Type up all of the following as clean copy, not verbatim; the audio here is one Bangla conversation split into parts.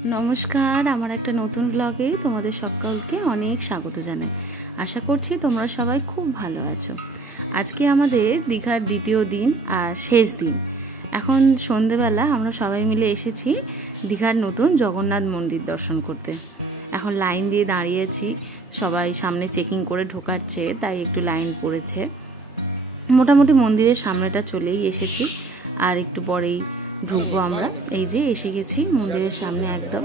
नमस्कार आमार एक नतून ब्लगे तुम्हारे सकलके अनेक स्वागत जानाई। आशा करछि तोमरा सबाई खूब भालो आछो। आज के आमादेर दीघार द्वितीय दिन और शेष दिन। एखन सन्ध्येबेला आमरा सबाई मिले एसेछि दीघार नतून जगन्नाथ मंदिर दर्शन करते। एखन लाइन दिए दाड़िয়েছি, सबाई सामने चेकिंग करे ढोकाচ্ছে, ताई एकटु लाइन पड़ेছে। मोटामुटी मंदिरेर सामनेटा चलेई एसेछि और एकटु परेई ঢুকবো আমরা। এই যে এসে গেছি মন্দিরের সামনে একদম।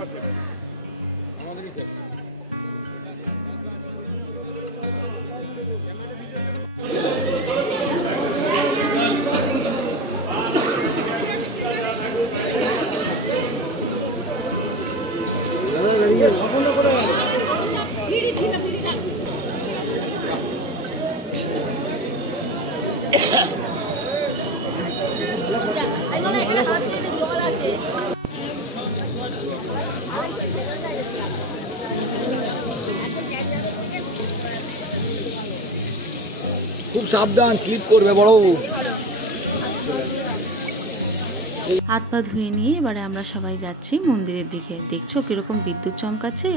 खूब सावधान स्लिप करबे बड़ो। हाथ पा धुए निये एबारे आमरा सबाई जाচ্ছি मंदिरेर दिके। देखছো किरकम विद्युत चमकाচ্ছে।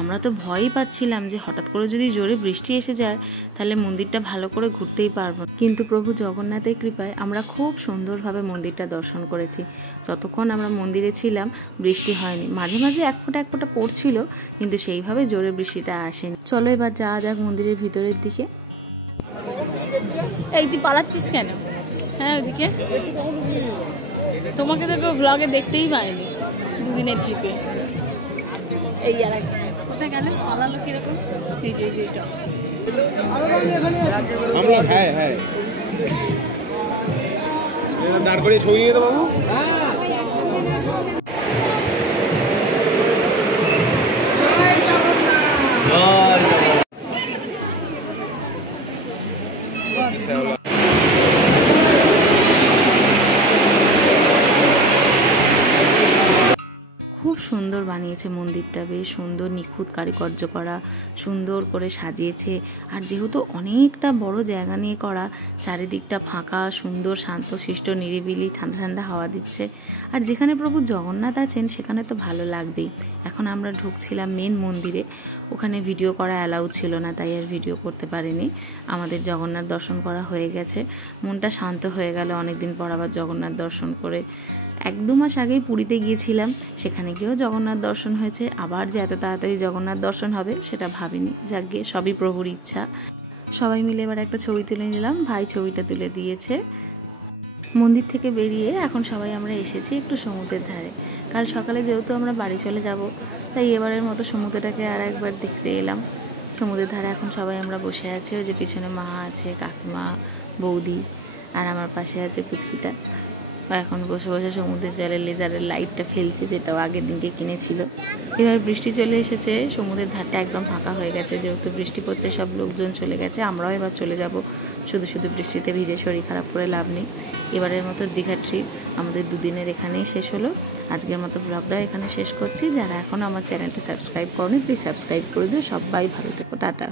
আমরা তো ভয়ই পাচ্ছিলাম যে হঠাৎ করে যদি জোরে বৃষ্টি এসে যায় তাহলে মন্দিরটা ভালো করে ঘুরতেই পারবো। কিন্তু প্রভু জগন্নাথের কৃপায় আমরা খুব সুন্দরভাবে মন্দিরটা দর্শন করেছি। যতক্ষণ আমরা মন্দিরে ছিলাম বৃষ্টি হয়নি, মাঝে মাঝে এক ফোঁটা পড়ছিল, কিন্তু সেইভাবে জোরে বৃষ্টিটা আসেনি। চলো এবার যাওয়া যাক মন্দিরের ভিতরের দিকে। এই তুই পালাচ্ছিস কেন? হ্যাঁ ওইদিকে তোমাকে তো ব্লগে দেখতেই পাইনি দুদিনের ট্রিপে। এই আর কোথায় গেল পালালো কিরকম? এই যে এটা আমরা হ্যাঁ হ্যাঁ দাঁড় করে ছবি নিয়ে তো বাবু। খুব সুন্দর বানিয়েছে মন্দিরটা, বেশ সুন্দর নিখুঁত কারুকার্য করা, সুন্দর করে সাজিয়েছে। আর যেহেতু অনেকটা বড় জায়গা নিয়ে করা, চারিদিকটা ফাঁকা, সুন্দর শান্তশিষ্ট নিরিবিলি, ঠান্ডা ঠান্ডা হাওয়া দিচ্ছে। আর যেখানে প্রভু জগন্নাথ আছেন সেখানে তো ভালো লাগবেই। এখন আমরা ঢুকছিলাম মেন মন্দিরে, ওখানে ভিডিও করা অ্যালাউ ছিল না, তাই আর ভিডিও করতে পারিনি। আমাদের জগন্নাথ দর্শন করা হয়ে গেছে, মনটা শান্ত হয়ে গেল অনেকদিন পর আবার জগন্নাথ দর্শন করে। 1-2 মাস আগেই পুরীতে গিয়েছিলাম, সেখানে গিয়েও জগন্নাথ দর্শন হয়েছে। আবার যে এত তাড়াতাড়ি জগন্নাথ দর্শন হবে সেটা ভাবিনি। যাক গিয়ে সবই প্রভুর ইচ্ছা। সবাই মিলে এবার একটা ছবি তুলে নিলাম, ভাই ছবিটা তুলে দিয়েছে। মন্দির থেকে বেরিয়ে এখন সবাই আমরা এসেছি একটু সমুদ্রের ধারে। কাল সকালে যেহেতু আমরা বাড়ি চলে যাব, তাই এবারের মতো সমুদ্রটাকে আর একবার দেখতে এলাম। সমুদ্রের ধারে এখন সবাই আমরা বসে আছি। ওই যে পিছনে মা আছে, কাকিমা, বৌদি, আর আমার পাশে আছে পুচকিটা। এখন বসে বসে সমুদ্রের জলে লেজারের লাইটটা ফেলছে, যেটাও আগের দিনকে কিনেছিল। এবার বৃষ্টি চলে এসেছে, সমুদ্রের ধারটা একদম ফাঁকা হয়ে গেছে। যেহেতু বৃষ্টি পড়ছে সব লোকজন চলে গেছে, আমরাও এবার চলে যাব। শুধু শুধু বৃষ্টিতে ভিজে শরীর খারাপ করে লাভ নেই। এবারের মতো দীঘা ট্রিপ আমাদের 2 দিনের এখানেই শেষ হলো। আজকের মতো ব্লগটা এখানে শেষ করছি। যারা এখনও আমার চ্যানেলটা সাবস্ক্রাইব করনি প্লিজ সাবস্ক্রাইব করে দিও। সবাই ভালো থেকো, টাটা।